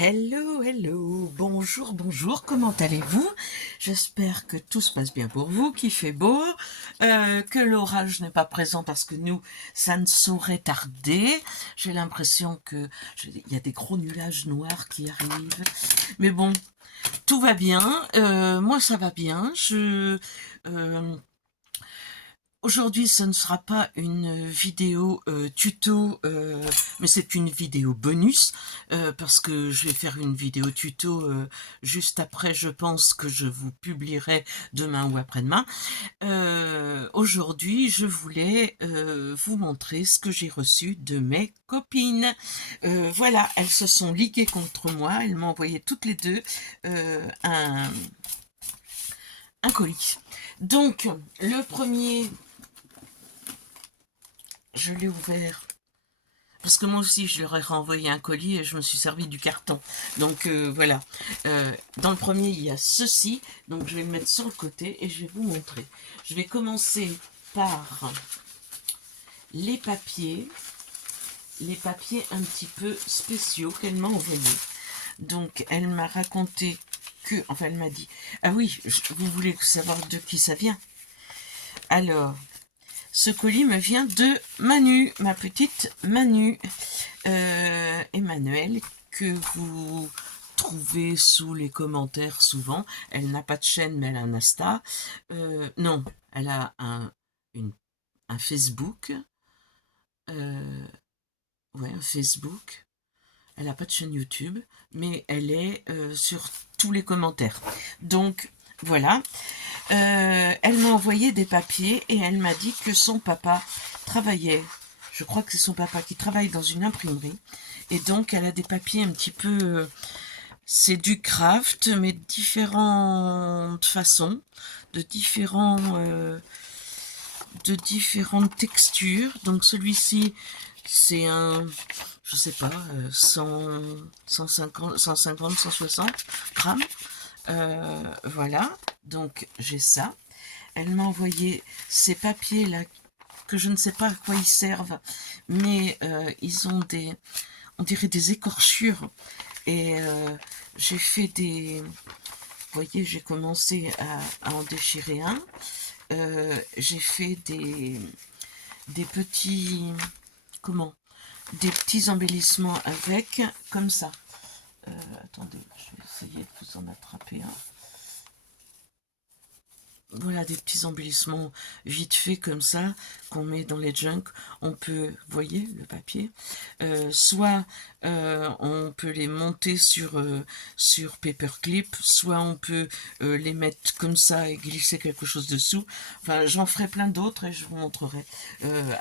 Hello, hello, bonjour, bonjour, comment allez-vous? J'espère que tout se passe bien pour vous, qu'il fait beau, que l'orage n'est pas présent parce que nous, ça ne saurait tarder. J'ai l'impression que il y a des gros nuages noirs qui arrivent. Mais bon, tout va bien, moi ça va bien. Euh, Aujourd'hui, ce ne sera pas une vidéo tuto, mais c'est une vidéo bonus, parce que je vais faire une vidéo tuto juste après, je pense que je vous publierai demain ou après-demain. Aujourd'hui, je voulais vous montrer ce que j'ai reçu de mes copines. Voilà, elles se sont liguées contre moi, elles m'ont envoyé toutes les deux un colis. Donc, le premier... Je l'ai ouvert parce que moi aussi je leur ai renvoyé un colis et je me suis servi du carton. Donc voilà. Dans le premier il y a ceci. Donc je vais le mettre sur le côté et je vais vous montrer. Je vais commencer par les papiers. Les papiers un petit peu spéciaux qu'elle m'a envoyés. Donc elle m'a raconté que... Enfin elle m'a dit... Ah oui, vous voulez savoir de qui ça vient? Alors... Ce colis me vient de Manu, ma petite Manu, Emmanuel, que vous trouvez sous les commentaires souvent. Elle n'a pas de chaîne, mais elle a un Insta. Non, elle a un Facebook. Ouais, un Facebook. Elle n'a pas de chaîne YouTube, mais elle est sur tous les commentaires. Donc, voilà. Elle m'a envoyé des papiers et elle m'a dit que son papa travaillait. Je crois que c'est son papa qui travaille dans une imprimerie. Et donc, elle a des papiers un petit peu... c'est du craft, mais de différentes façons, de différentes textures. Donc, celui-ci, c'est un... je sais pas, 100, 150, 150, 160 grammes. Voilà, donc j'ai ça. Elle m'a envoyé ces papiers là que je ne sais pas à quoi ils servent, mais ils ont des, on dirait des écorchures. Et j'ai fait des, vous voyez, j'ai commencé à en déchirer un. J'ai fait des petits, comment, des petits embellissements avec, comme ça. Attendez, je vais essayer de vous en attraper un. Voilà, des petits embellissements vite faits comme ça, qu'on met dans les junks. On peut, vous voyez, le papier, soit on peut les monter sur paperclip, soit on peut les mettre comme ça et glisser quelque chose dessous. Enfin, j'en ferai plein d'autres et je vous montrerai.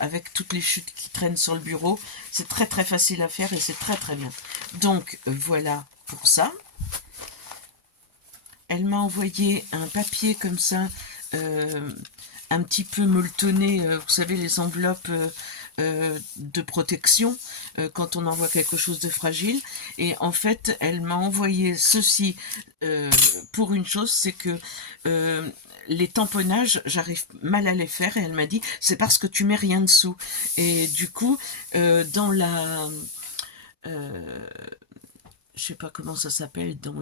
Avec toutes les chutes qui traînent sur le bureau, c'est très très facile à faire et c'est très très bien. Donc, voilà pour ça. Elle m'a envoyé un papier comme ça, un petit peu molletonné, vous savez, les enveloppes de protection quand on envoie quelque chose de fragile. Et en fait, elle m'a envoyé ceci pour une chose, c'est que les tamponnages, j'arrive mal à les faire. Et elle m'a dit, c'est parce que tu mets rien dessous. Et du coup, dans la... je sais pas comment ça s'appelle, dans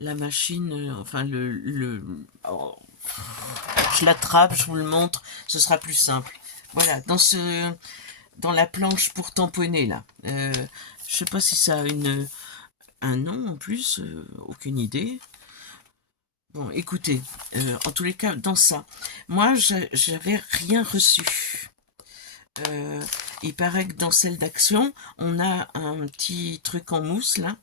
la machine, enfin oh, je l'attrape, je vous le montre, ce sera plus simple. Voilà, dans la planche pour tamponner là. Je sais pas si ça a un nom en plus, aucune idée. Bon, écoutez, en tous les cas, dans ça, moi, j'avais rien reçu. Il paraît que dans celle d'Action, on a un petit truc en mousse là.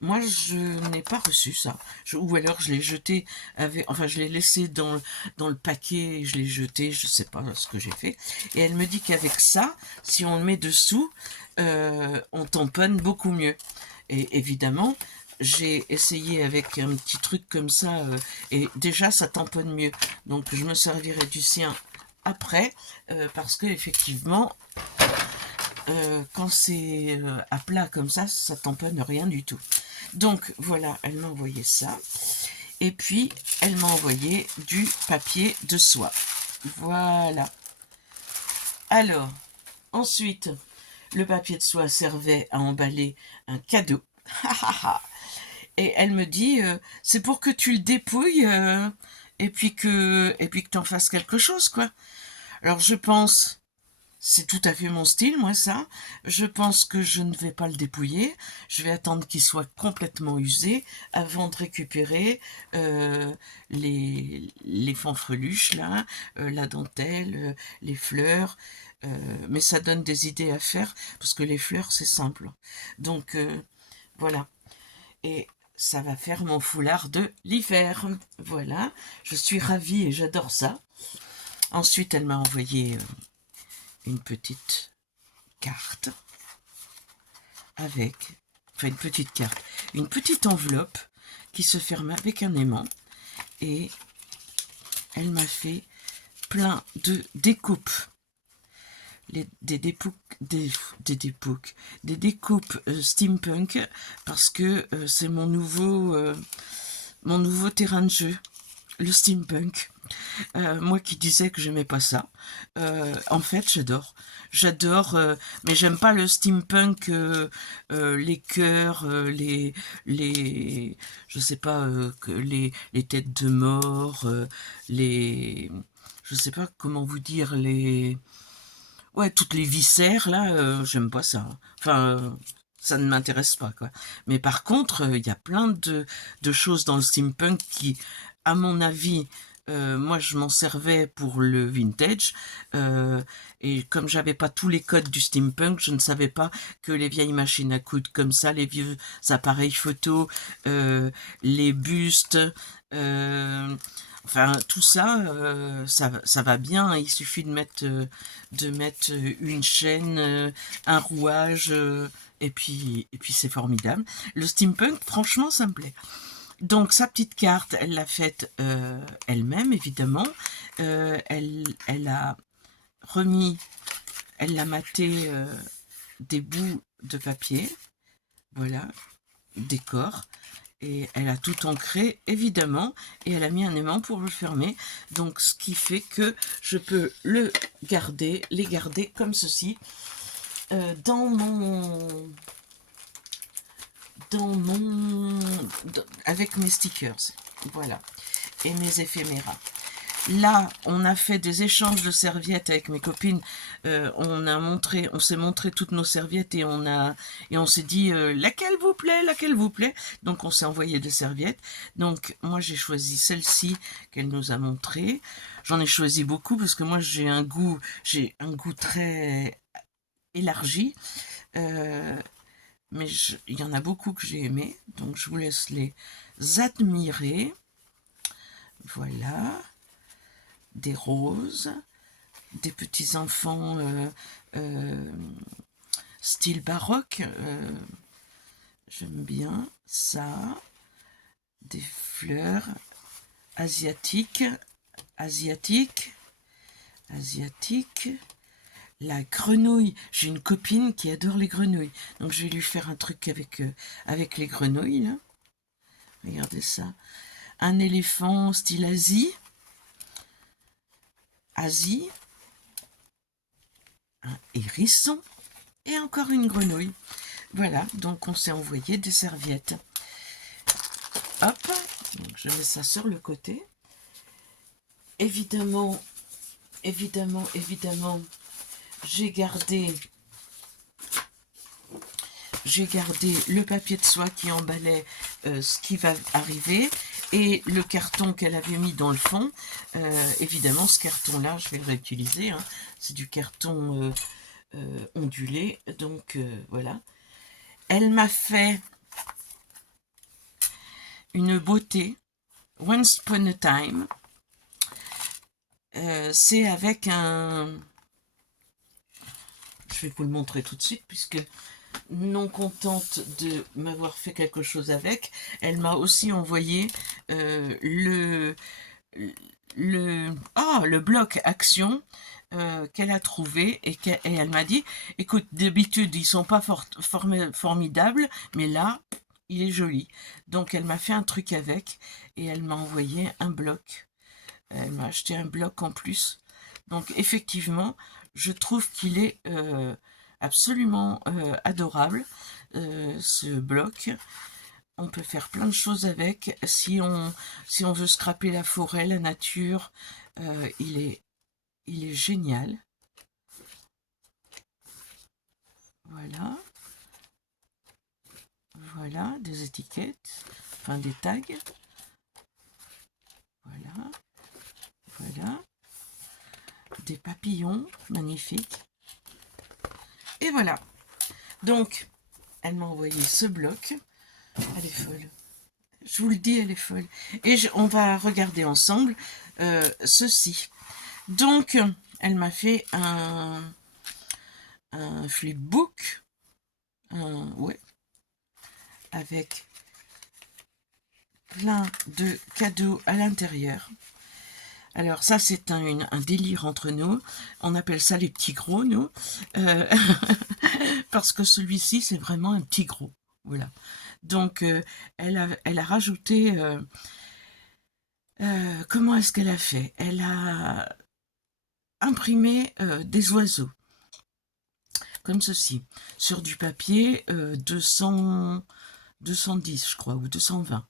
Moi, je n'ai pas reçu ça. Ou alors je l'ai jeté, enfin je l'ai laissé dans le paquet et je l'ai jeté, je sais pas ce que j'ai fait. Et elle me dit qu'avec ça, si on le met dessous, on tamponne beaucoup mieux. Et évidemment, j'ai essayé avec un petit truc comme ça et déjà ça tamponne mieux. Donc je me servirai du sien après parce que effectivement quand c'est à plat comme ça tamponne rien du tout. Donc voilà, elle m'a envoyé ça et puis elle m'a envoyé du papier de soie. Voilà. Alors ensuite, le papier de soie servait à emballer un cadeau. Et elle me dit, c'est pour que tu le dépouilles et puis que t'en fasses quelque chose, quoi. Alors je pense, c'est tout à fait mon style, moi, ça. Je pense que je ne vais pas le dépouiller. Je vais attendre qu'il soit complètement usé avant de récupérer les fanfreluches, là, la dentelle, les fleurs. Mais ça donne des idées à faire, parce que les fleurs, c'est simple. Donc, voilà. Et ça va faire mon foulard de l'hiver. Voilà, je suis ravie et j'adore ça. Ensuite, elle m'a envoyé une petite carte avec, enfin une petite carte, une petite enveloppe qui se ferme avec un aimant. Et elle m'a fait plein de découpes. Des découpes steampunk, parce que c'est mon nouveau terrain de jeu, le steampunk. Moi qui disais que j'aimais pas ça, en fait j'adore, mais j'aime pas le steampunk, les cœurs, je sais pas, les têtes de mort, je sais pas comment vous dire, ouais, toutes les viscères, là, j'aime pas ça. Enfin, ça ne m'intéresse pas, quoi. Mais par contre, il y a plein de choses dans le steampunk qui, à mon avis, moi, je m'en servais pour le vintage. Et comme j'avais pas tous les codes du steampunk, je ne savais pas que les vieilles machines à coudre comme ça, les vieux appareils photo, les bustes, enfin, tout ça, ça va bien. Il suffit de mettre une chaîne, un rouage, et puis c'est formidable. Le steampunk, franchement, ça me plaît. Donc, sa petite carte, elle l'a faite elle-même, évidemment. Elle a remis, elle l'a maté des bouts de papier, voilà, décor. Et elle a tout ancré, évidemment, et elle a mis un aimant pour le fermer. Donc, ce qui fait que je peux les garder comme ceci, avec mes stickers. Voilà. Et mes éphéméras. Là, on a fait des échanges de serviettes avec mes copines. On s'est montré toutes nos serviettes et on s'est dit laquelle vous plaît, laquelle vous plaît. Donc on s'est envoyé des serviettes. Donc moi j'ai choisi celle-ci qu'elle nous a montrée. J'en ai choisi beaucoup parce que moi j'ai un goût très élargi. Mais il y en a beaucoup que j'ai aimé. Donc je vous laisse les admirer. Voilà. Des roses, des petits enfants style baroque, j'aime bien ça, des fleurs asiatiques, la grenouille. J'ai une copine qui adore les grenouilles, donc je vais lui faire un truc avec les grenouilles, là. Regardez ça, un éléphant style Asie, un hérisson et encore une grenouille. Voilà, donc on s'est envoyé des serviettes. Hop, donc je mets ça sur le côté. Évidemment, j'ai gardé le papier de soie qui emballait ce qui va arriver et le carton qu'elle avait mis dans le fond. Évidemment, ce carton-là, je vais le réutiliser. Hein. C'est du carton ondulé. Donc, voilà. Elle m'a fait une beauté. Once Upon a Time. C'est avec un... Je vais vous le montrer tout de suite puisque... non contente de m'avoir fait quelque chose avec, elle m'a aussi envoyé le bloc action qu'elle a trouvé et elle m'a dit, écoute, d'habitude ils sont pas formidables, mais là il est joli. Donc elle m'a fait un truc avec et elle m'a envoyé un bloc. Elle m'a acheté un bloc en plus. Donc effectivement, je trouve qu'il est absolument adorable. ce bloc. On peut faire plein de choses avec. Si on veut scraper la forêt, la nature, il est génial. Voilà. Voilà, des étiquettes, enfin des tags. Voilà. Voilà. Des papillons magnifiques. Et voilà. Donc, elle m'a envoyé ce bloc. Elle est folle. Je vous le dis, elle est folle. Et on va regarder ensemble ceci. Donc, elle m'a fait un flipbook. Ouais. Avec plein de cadeaux à l'intérieur. Alors ça, c'est un délire entre nous. On appelle ça les petits gros, nous. Parce que celui-ci, c'est vraiment un petit gros. Voilà. Donc, elle a rajouté... comment est-ce qu'elle a fait? Elle a imprimé des oiseaux. Comme ceci. Sur du papier 210, je crois, ou 220.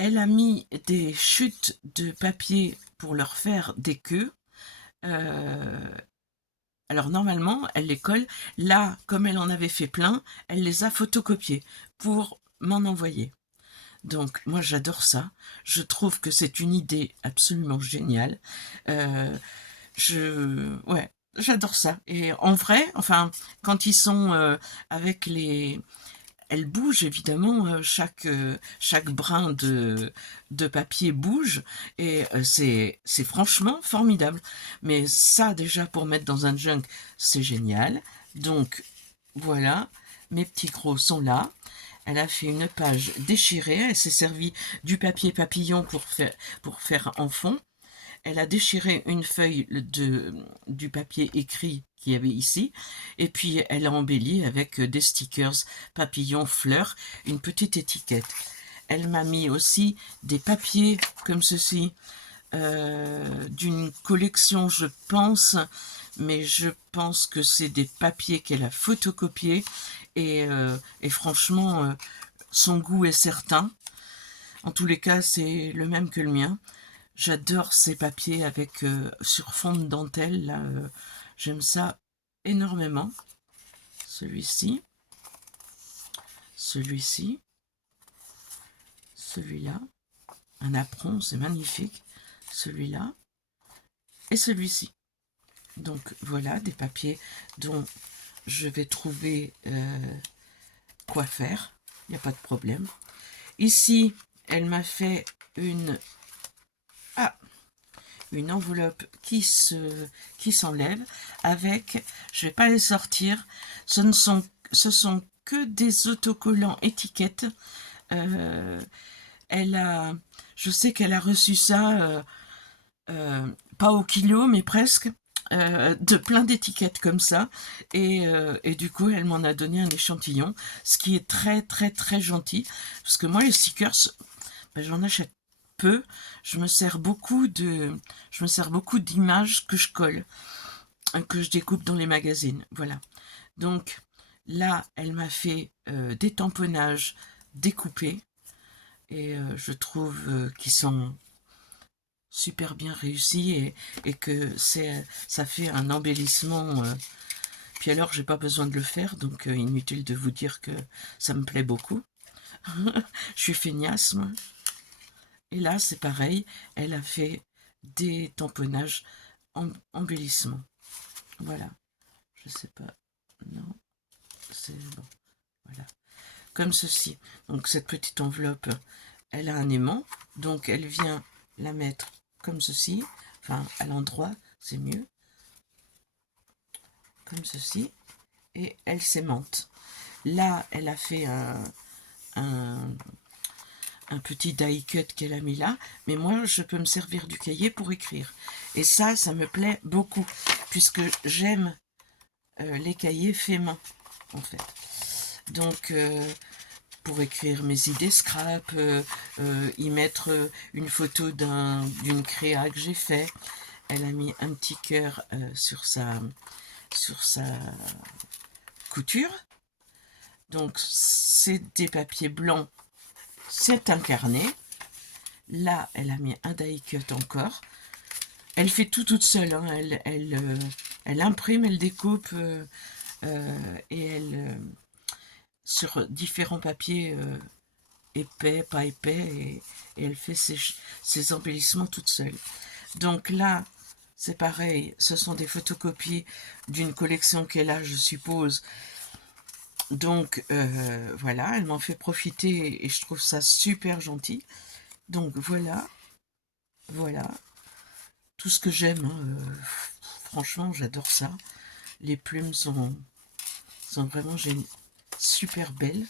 Elle a mis des chutes de papier pour leur faire des queues. Alors normalement, elle les colle. Là, comme elle en avait fait plein, elle les a photocopiés pour m'en envoyer. Donc moi j'adore ça. Je trouve que c'est une idée absolument géniale. Ouais, j'adore ça. Et en vrai, enfin, quand ils sont avec les... Elle bouge évidemment, chaque brin de papier bouge et c'est franchement formidable. Mais ça déjà pour mettre dans un junk, c'est génial. Donc voilà, mes petits gros sont là. Elle a fait une page déchirée, elle s'est servie du papier papillon pour faire en fond. Elle a déchiré une feuille du papier écrit qu'il y avait ici, et puis elle a embelli avec des stickers, papillons, fleurs, une petite étiquette. Elle m'a mis aussi des papiers comme ceci, d'une collection, je pense, mais je pense que c'est des papiers qu'elle a photocopiés, et franchement, son goût est certain. En tous les cas, c'est le même que le mien. J'adore ces papiers avec sur fond de dentelle, là, j'aime ça énormément. Celui-ci, celui-ci, celui-là, un apron, c'est magnifique, celui-là, et celui-ci. Donc voilà, des papiers dont je vais trouver quoi faire, il n'y a pas de problème. Ici, elle m'a fait une enveloppe qui s'enlève avec, je vais pas les sortir, ce sont que des autocollants étiquettes. Je sais qu'elle a reçu ça, pas au kilo, mais presque, de plein d'étiquettes comme ça, et du coup elle m'en a donné un échantillon, ce qui est très très très gentil, parce que moi les stickers, ben, j'en achète peu. Je me sers beaucoup d'images que je colle, que je découpe dans les magazines. Voilà. Donc là, elle m'a fait des tamponnages découpés, et je trouve qu'ils sont super bien réussis, et que ça fait un embellissement. Puis alors, j'ai pas besoin de le faire, donc inutile de vous dire que ça me plaît beaucoup. Je suis feignasse, moi. Et là, c'est pareil, elle a fait des tamponnages embellissement. Voilà. Je sais pas. Non. C'est bon. Voilà. Comme ceci. Donc, cette petite enveloppe, elle a un aimant. Donc, elle vient la mettre comme ceci. Enfin, à l'endroit, c'est mieux. Comme ceci. Et elle s'aimante. Là, elle a fait un petit die cut qu'elle a mis là, mais moi je peux me servir du cahier pour écrire, et ça me plaît beaucoup, puisque j'aime les cahiers faits main en fait. Donc pour écrire mes idées scrap, y mettre une photo d'une créa que j'ai fait. Elle a mis un petit cœur sur sa couture. Donc, c'est des papiers blancs, c'est un carnet. Là, elle a mis un die cut encore. Elle fait tout toute seule, hein. Elle imprime, elle découpe et elle sur différents papiers épais, pas épais, et elle fait ses embellissements toute seule. Donc là, c'est pareil, ce sont des photocopies d'une collection qu'elle a, je suppose. Donc voilà, elle m'en fait profiter et je trouve ça super gentil. Donc voilà, voilà, tout ce que j'aime, hein, franchement, j'adore ça. Les plumes sont vraiment super belles.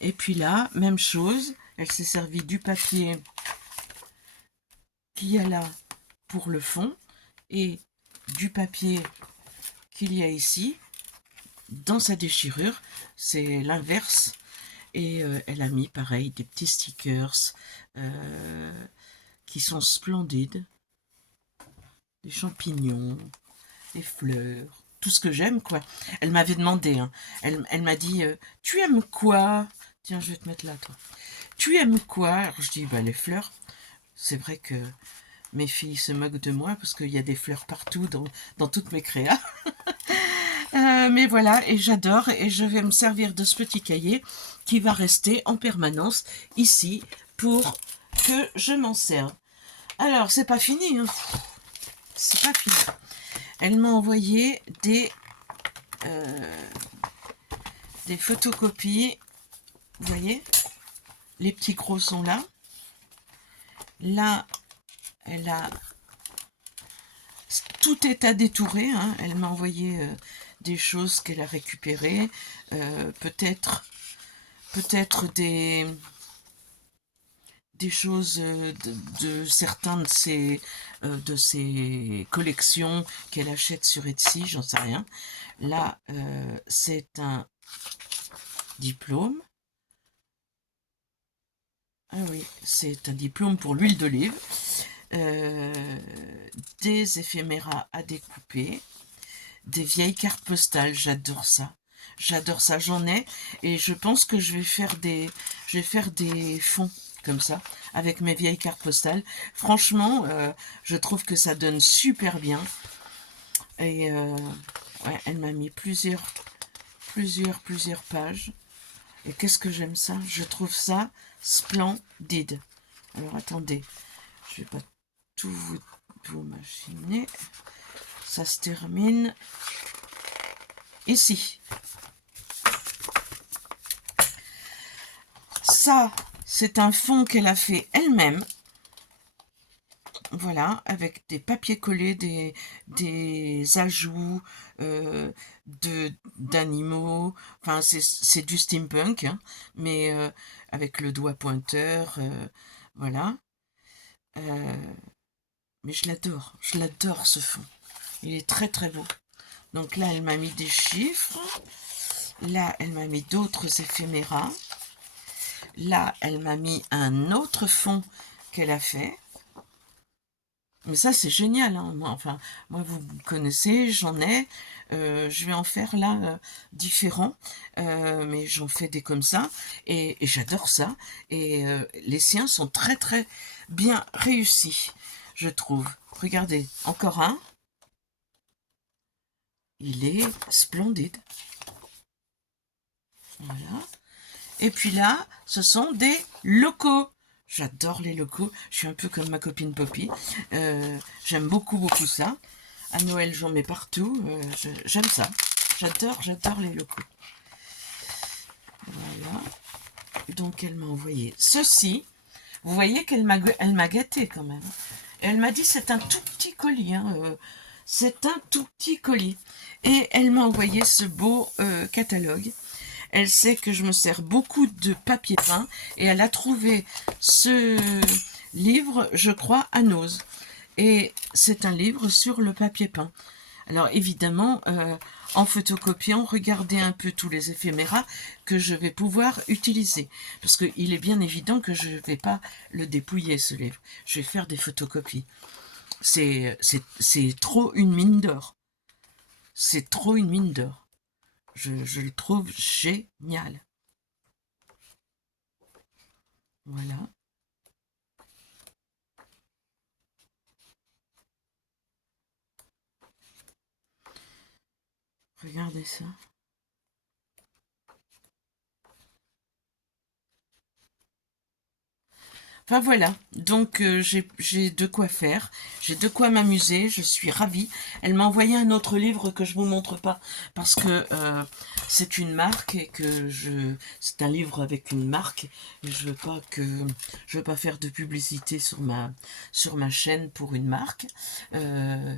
Et puis là, même chose, elle s'est servie du papier qu'il y a là pour le fond et du papier qu'il y a ici dans sa déchirure. C'est l'inverse. Et elle a mis pareil des petits stickers qui sont splendides. Des champignons, des fleurs, tout ce que j'aime, quoi. Elle m'avait demandé, hein. Elle m'a dit, tu aimes quoi? Tiens, je vais te mettre là, toi. Tu aimes quoi? Alors je dis, bah les fleurs. C'est vrai que mes filles se moquent de moi parce qu'il y a des fleurs partout dans toutes mes créas. Mais voilà, et j'adore, et je vais me servir de ce petit cahier qui va rester en permanence ici pour que je m'en serve. Alors, c'est pas fini, hein. C'est pas fini. Elle m'a envoyé des photocopies. Vous voyez, les petits gros sont là. Là, elle a... Tout est à détourer, hein. Elle m'a envoyé des choses qu'elle a récupérées. Peut-être des choses de certains de ses collections qu'elle achète sur Etsy, j'en sais rien. Là, c'est un diplôme. Ah oui, c'est un diplôme pour l'huile d'olive. Des éphéméras à découper. Des vieilles cartes postales, j'adore ça. J'adore ça, j'en ai. Et je pense que je vais faire des fonds comme ça, avec mes vieilles cartes postales. Franchement, je trouve que ça donne super bien. Et ouais, elle m'a mis plusieurs pages. Et qu'est-ce que j'aime ça? Je trouve ça splendide. Alors attendez, je vais pas tout vous machiner. Ça se termine ici. Ça, c'est un fond qu'elle a fait elle-même. Voilà, avec des papiers collés, des ajouts d'animaux. Enfin, c'est du steampunk, hein, mais avec le doigt pointeur. Voilà. Mais je l'adore ce fond. Il est très très beau. Donc là, elle m'a mis des chiffres. Là, elle m'a mis d'autres éphéméras. Là, elle m'a mis un autre fond qu'elle a fait. Mais ça, c'est génial, hein. Moi, vous me connaissez, j'en ai. Je vais en faire là différents. Mais j'en fais des comme ça. Et j'adore ça. Et les siens sont très, très bien réussis, je trouve. Regardez, encore un. Il est splendide. Voilà. Et puis là, ce sont des locaux. J'adore les locaux. Je suis un peu comme ma copine Poppy. J'aime beaucoup, beaucoup ça. À Noël, j'en mets partout. J'aime ça. J'adore les locaux. Voilà. Donc, elle m'a envoyé ceci. Vous voyez qu'elle m'a gâtée quand même. Elle m'a dit c'est un tout petit colis. Hein, c'est un tout petit colis. Et elle m'a envoyé ce beau catalogue. Elle sait que je me sers beaucoup de papier peint et elle a trouvé ce livre, je crois, à Nose. Et c'est un livre sur le papier peint. Alors évidemment, en photocopiant, regardez un peu tous les éphéméras que je vais pouvoir utiliser. Parce qu'il est bien évident que je ne vais pas le dépouiller, ce livre. Je vais faire des photocopies. C'est trop une mine d'or. C'est trop une mine d'or. Je le trouve génial. Voilà. Regardez ça. Enfin voilà, donc j'ai de quoi faire, j'ai de quoi m'amuser, je suis ravie. Elle m'a envoyé un autre livre que je vous montre pas parce que c'est une marque et que c'est un livre avec une marque et je veux pas faire de publicité sur ma chaîne pour une marque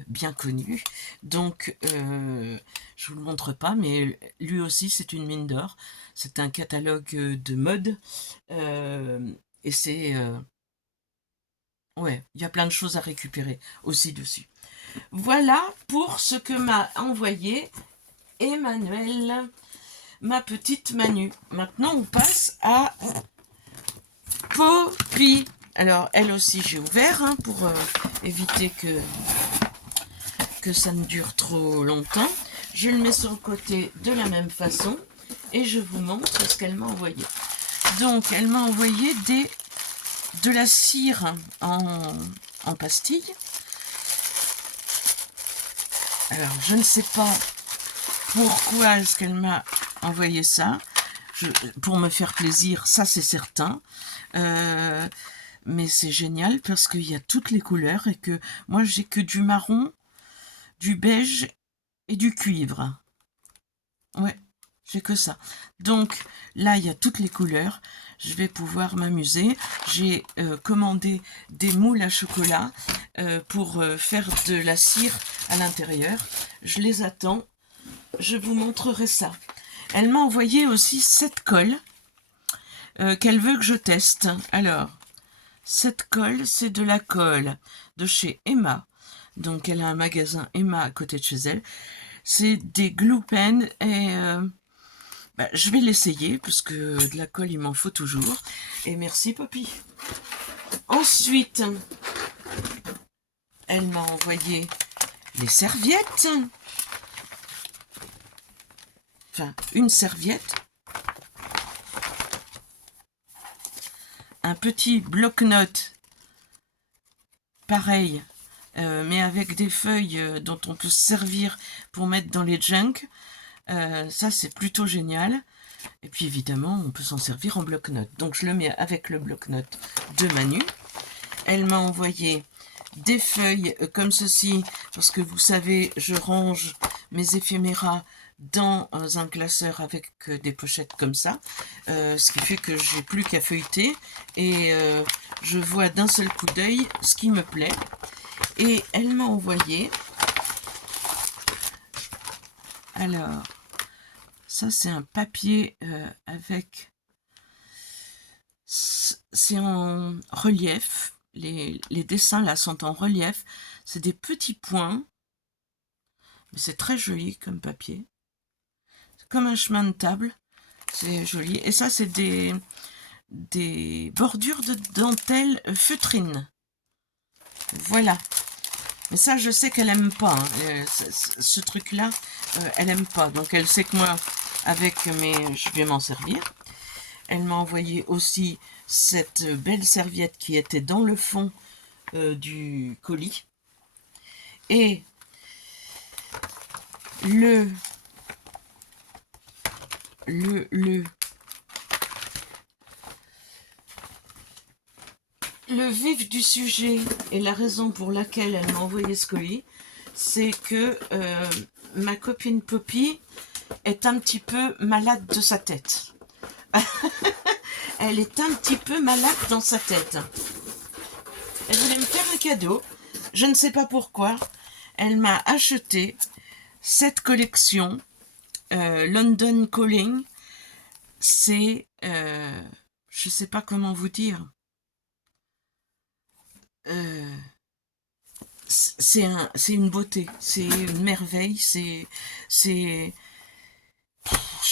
bien connue. Donc je vous le montre pas, mais lui aussi c'est une mine d'or. C'est un catalogue de mode. Et c'est... ouais, il y a plein de choses à récupérer aussi dessus. Voilà pour ce que m'a envoyé Emmanuel, ma petite Manu. Maintenant, on passe à Poppy. Alors, elle aussi, j'ai ouvert hein, pour éviter que ça ne dure trop longtemps. Je le mets sur le côté de la même façon et je vous montre ce qu'elle m'a envoyé. Donc, elle m'a envoyé de la cire en pastille. Alors, je ne sais pas pourquoi est-ce qu'elle m'a envoyé ça. Pour me faire plaisir, ça c'est certain. Mais c'est génial parce qu'il y a toutes les couleurs et que moi j'ai que du marron, du beige et du cuivre. Ouais, j'ai que ça. Donc là, il y a toutes les couleurs. Je vais pouvoir m'amuser. J'ai commandé des moules à chocolat pour faire de la cire à l'intérieur. Je les attends. Je vous montrerai ça. Elle m'a envoyé aussi cette colle qu'elle veut que je teste. Alors, cette colle, c'est de la colle de chez Emma. Donc, elle a un magasin Emma à côté de chez elle. C'est des glue pens et je vais l'essayer parce que de la colle, il m'en faut toujours. Et merci, Poppy. Ensuite, elle m'a envoyé les serviettes. Enfin, une serviette. Un petit bloc-notes. Pareil, mais avec des feuilles dont on peut se servir pour mettre dans les junk. Ça, c'est plutôt génial. Et puis, évidemment, on peut s'en servir en bloc-notes. Donc, je le mets avec le bloc-notes de Manu. Elle m'a envoyé des feuilles comme ceci, parce que vous savez, je range mes éphéméras dans un classeur avec des pochettes comme ça, ce qui fait que j'ai plus qu'à feuilleter et je vois d'un seul coup d'œil ce qui me plaît. Et elle m'a envoyé, alors ça c'est un papier avec, c'est en relief, les dessins là sont en relief, c'est des petits points, mais c'est très joli comme papier. Comme un chemin de table, c'est joli. Et ça, c'est des bordures de dentelle feutrine. Voilà. Mais ça, je sais qu'elle aime pas. Hein. Ce truc-là, elle aime pas. Donc, elle sait que moi, avec je vais m'en servir. Elle m'a envoyé aussi cette belle serviette qui était dans le fond du colis. Et le vif du sujet et la raison pour laquelle elle m'a envoyé ce colis, c'est que ma copine Poppy est un petit peu malade de sa tête. Elle est un petit peu malade dans sa tête. Elle voulait me faire un cadeau. Je ne sais pas pourquoi. Elle m'a acheté cette collection London Calling. C'est, je sais pas comment vous dire. C'est une beauté, c'est une merveille, je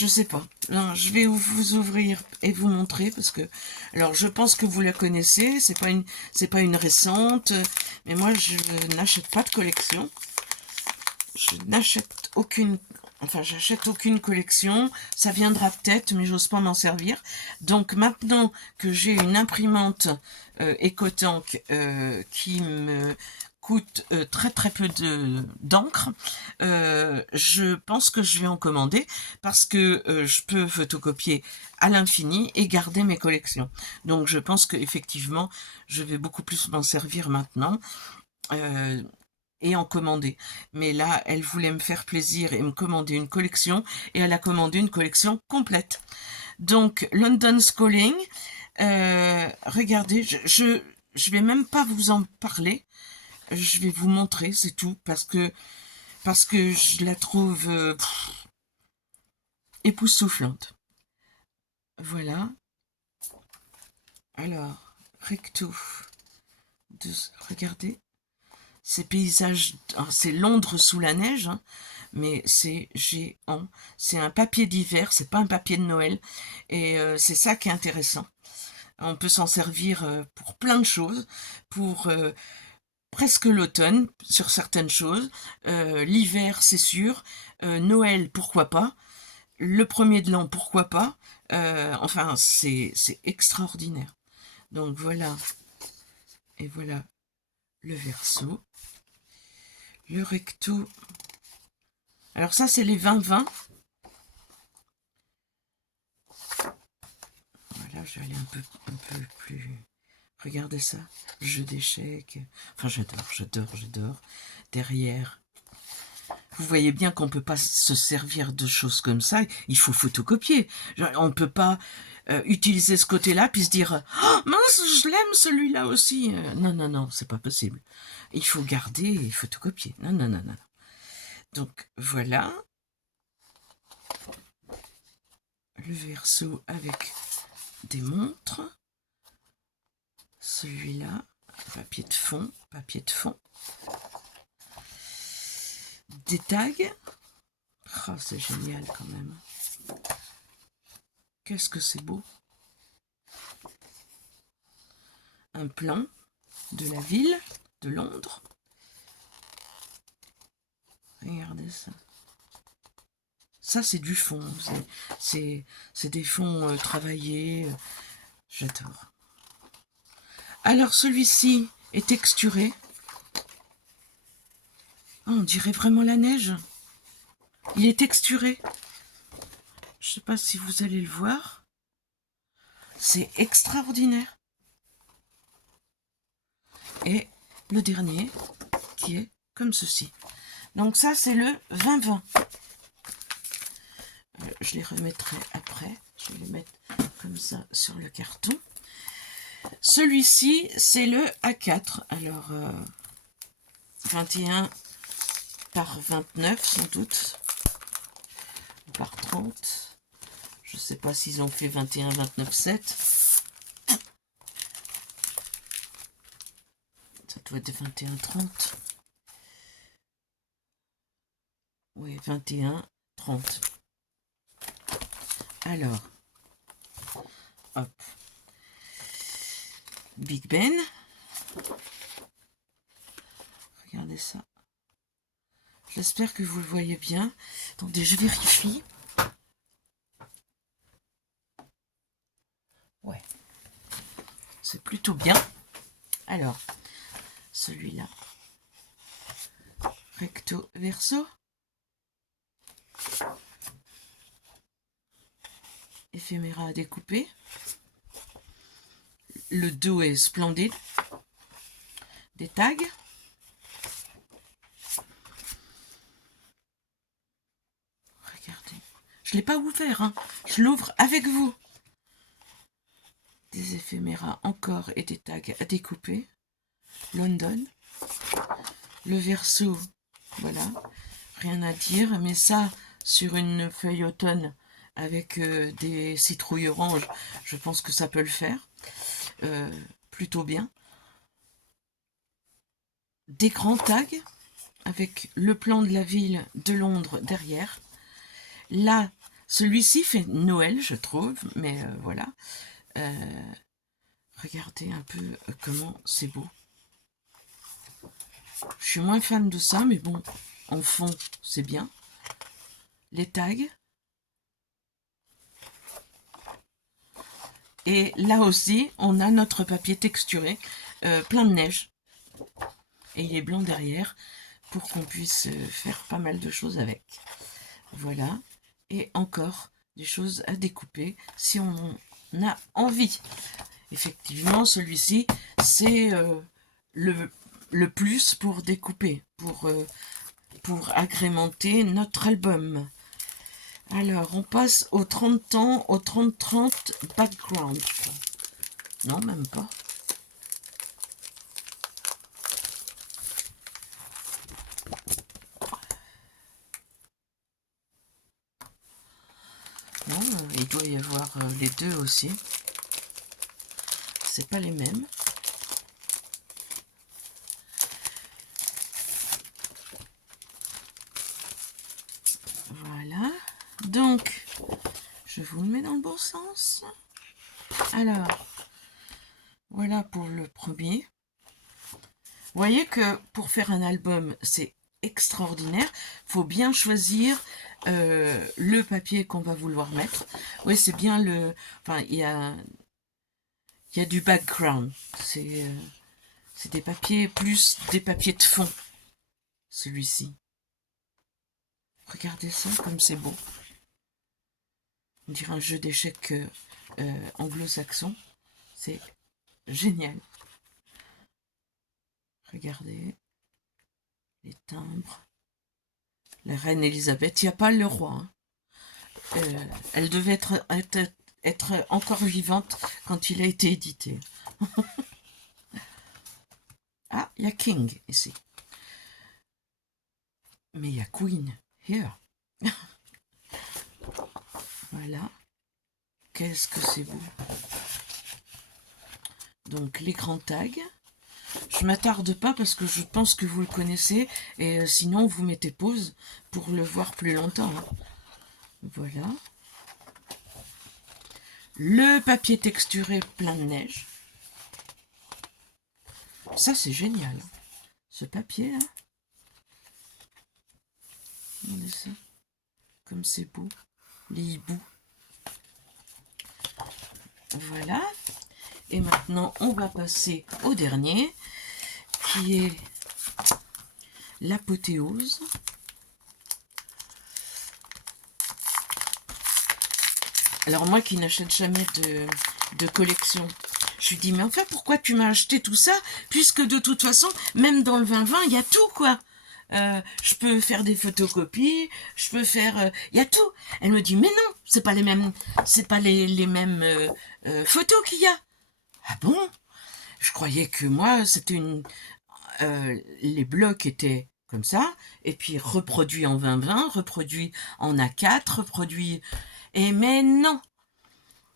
sais pas. Non, je vais vous ouvrir et vous montrer parce que, alors je pense que vous la connaissez, c'est pas une récente, mais moi je n'achète pas de collection. Je n'achète aucune Enfin, j'achète aucune collection. Ça viendra peut-être, mais j'ose pas m'en servir. Donc maintenant que j'ai une imprimante EcoTank qui me coûte très très peu d'encre, je pense que je vais en commander parce que je peux photocopier à l'infini et garder mes collections. Donc je pense que effectivement, je vais beaucoup plus m'en servir maintenant. Et en commander. Mais là, elle voulait me faire plaisir et me commander une collection, et elle a commandé une collection complète. Donc, London's Calling, regardez, je vais même pas vous en parler, je vais vous montrer, c'est tout, parce que je la trouve époustouflante. Voilà. Alors, recto, regardez, ces paysages, c'est Londres sous la neige, hein, mais c'est géant. C'est un papier d'hiver, c'est pas un papier de Noël. Et c'est ça qui est intéressant. On peut s'en servir pour plein de choses, pour presque l'automne sur certaines choses, l'hiver c'est sûr, Noël pourquoi pas, le premier de l'an pourquoi pas, enfin c'est extraordinaire. Donc voilà, et voilà le verso. Le recto. Alors ça, c'est les 20-20. Voilà, je vais aller un peu plus... Regardez ça, jeu d'échecs. Enfin, j'adore. Derrière. Vous voyez bien qu'on ne peut pas se servir de choses comme ça. Il faut photocopier. On ne peut pas utiliser ce côté-là puis se dire « Oh, mince, je l'aime celui-là aussi !» Non, c'est pas possible. Il faut garder et photocopier. Non. Donc, voilà. Le verso avec des montres. Celui-là, papier de fond. Des tags. Oh, c'est génial quand même. Qu'est-ce que c'est beau. Un plan de la ville de Londres. Regardez ça. Ça, c'est du fond. C'est des fonds travaillés. J'adore. Alors, celui-ci est texturé. Oh, on dirait vraiment la neige. Il est texturé. Je ne sais pas si vous allez le voir. C'est extraordinaire. Et le dernier, qui est comme ceci. Donc ça, c'est le 20-20. Je les remettrai après. Je vais les mettre comme ça sur le carton. Celui-ci, c'est le A4. Alors, 21 par 29, sans doute. Ou par 30. Je ne sais pas s'ils ont fait 21, 29, 7. Ça doit être 21, 30. Oui, 21, 30. Alors, hop. Big Ben. Regardez ça. J'espère que vous le voyez bien. Attendez, je vérifie. Ouais. C'est plutôt bien. Alors, celui-là. Recto verso. Éphéméra à découper. Le dos est splendide. Des tags. Regardez. Je ne l'ai pas ouvert, hein. Je l'ouvre avec vous. Des éphéméras encore et des tags à découper. London. Le verso, voilà. Rien à dire. Mais ça, sur une feuille automne avec des citrouilles oranges, je pense que ça peut le faire. Plutôt bien. Des grands tags avec le plan de la ville de Londres derrière. Là, celui-ci fait Noël, je trouve, mais voilà. Regardez un peu comment c'est beau. Je suis moins fan de ça, mais bon, en fond, c'est bien. les tags. Et là aussi, on a notre papier texturé, plein de neige. Et il est blanc derrière pour qu'on puisse faire pas mal de choses avec. Voilà. Et encore des choses à découper si on a envie. Effectivement, celui-ci, c'est le plus pour découper, pour agrémenter notre album. Alors, on passe au 30 ans, au 30-30 background. Non, même pas. Non, il doit y avoir les deux aussi. C'est pas les mêmes. Voilà. Donc, je vous le mets dans le bon sens. Alors, voilà pour le premier. Vous voyez que pour faire un album, c'est extraordinaire. Il faut bien choisir le papier qu'on va vouloir mettre. Oui, c'est bien le... Enfin, il y a du background. C'est des papiers plus des papiers de fond, celui-ci. Regardez ça, comme c'est beau. On dirait un jeu d'échecs anglo-saxon. C'est génial. Regardez. Les timbres. La reine Elisabeth. Il n'y a pas le roi. Hein. Elle devait être encore vivante quand il a été édité. Ah, il y a King ici. Mais il y a Queen. Here. Voilà. Qu'est-ce que c'est beau. Donc, les grands tags. Je m'attarde pas parce que je pense que vous le connaissez. Et sinon, vous mettez pause pour le voir plus longtemps. Hein. Voilà. Le papier texturé plein de neige. Ça, c'est génial. Hein. Ce papier, là. Regardez ça. Comme c'est beau. Les hiboux. Voilà. Et maintenant, on va passer au dernier, qui est l'apothéose. Alors moi qui n'achète jamais de collection, je lui dis, mais enfin, pourquoi tu m'as acheté tout ça, puisque de toute façon, même dans le 2020, il y a tout, quoi. Je peux faire des photocopies, je peux faire... Il y a tout. Elle me dit, mais non, c'est pas les mêmes, photos qu'il y a. Ah bon? Je croyais que moi, c'était une... les blocs étaient comme ça, et puis reproduits en 2020, reproduits en A4, reproduits... Et mais non!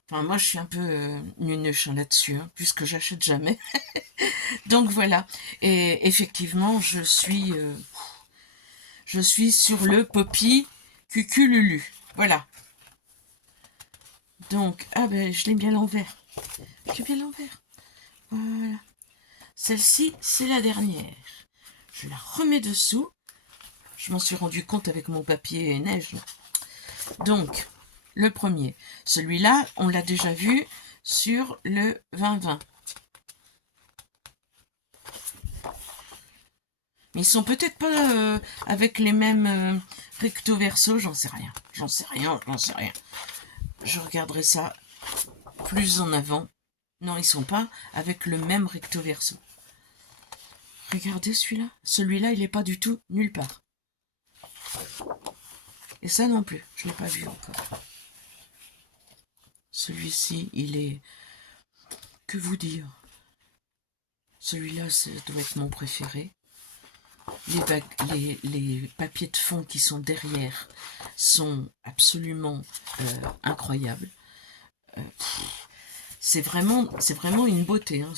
Enfin, moi, je suis un peu nunuche là-dessus, hein, puisque j'achète jamais. Donc voilà. Et effectivement, je suis sur le Poppy Cucululu. Voilà. Donc, ah ben, je l'ai bien l'envers. Je l'ai bien l'envers. Voilà. Celle-ci, c'est la dernière. Je la remets dessous. Je m'en suis rendu compte avec mon papier neige. Donc, le premier. Celui-là, on l'a déjà vu sur le 2020. Mais ils sont peut-être pas avec les mêmes recto verso, j'en sais rien. J'en sais rien. Je regarderai ça plus en avant. Non, ils sont pas avec le même recto verso. Regardez celui-là. Celui-là, il n'est pas du tout nulle part. Et ça non plus, je ne l'ai pas vu encore. Celui-ci, il est... Que vous Celui-là, ça doit être mon préféré. Les papiers de fond qui sont derrière sont absolument incroyables. C'est vraiment une beauté, hein,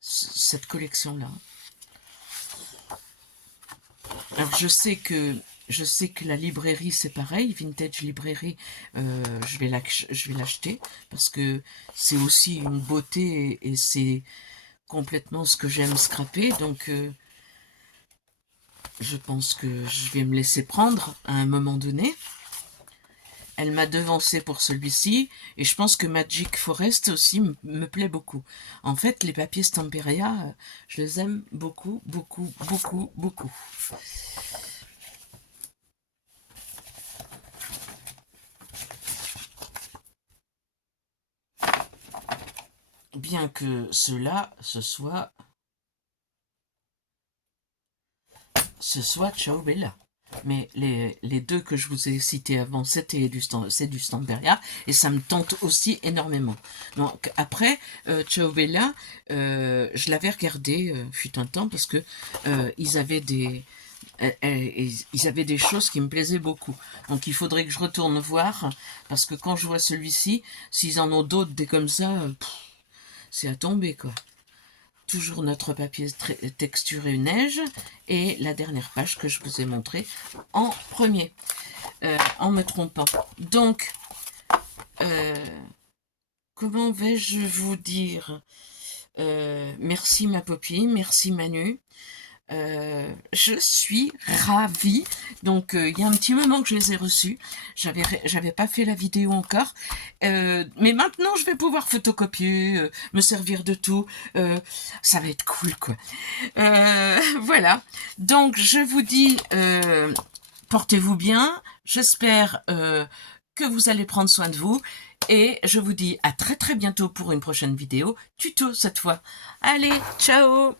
cette collection-là. Alors je sais que la librairie c'est pareil, Vintage Librairie, je vais l'acheter parce que c'est aussi une beauté et c'est complètement ce que j'aime scraper. Donc je pense que je vais me laisser prendre à un moment donné. Elle m'a devancé pour celui-ci, et je pense que Magic Forest aussi me plaît beaucoup. En fait, les papiers Stamperia, je les aime beaucoup, beaucoup, beaucoup, beaucoup. Bien que cela, ce soit Ciao Bella. Mais les deux que je vous ai cités avant, c'est du Stamperia, et ça me tente aussi énormément. Donc après, Ciao Bella, je l'avais regardé, fut un temps, parce que ils avaient des choses qui me plaisaient beaucoup. Donc il faudrait que je retourne voir, parce que quand je vois celui-ci, s'ils en ont d'autres, des comme ça, c'est à tomber, quoi. Toujours notre papier texturé neige et la dernière page que je vous ai montrée en premier, en me trompant. Donc, comment vais-je vous dire, merci ma Poppy, merci Manu. Je suis ravie. Donc il y a un petit moment que je les ai reçus. J'avais pas fait la vidéo encore, mais maintenant je vais pouvoir photocopier, me servir de tout. Ça va être cool, quoi. Voilà. Donc je vous dis, portez-vous bien. J'espère que vous allez prendre soin de vous. Et je vous dis à très très bientôt pour une prochaine vidéo, tuto cette fois. Allez, ciao!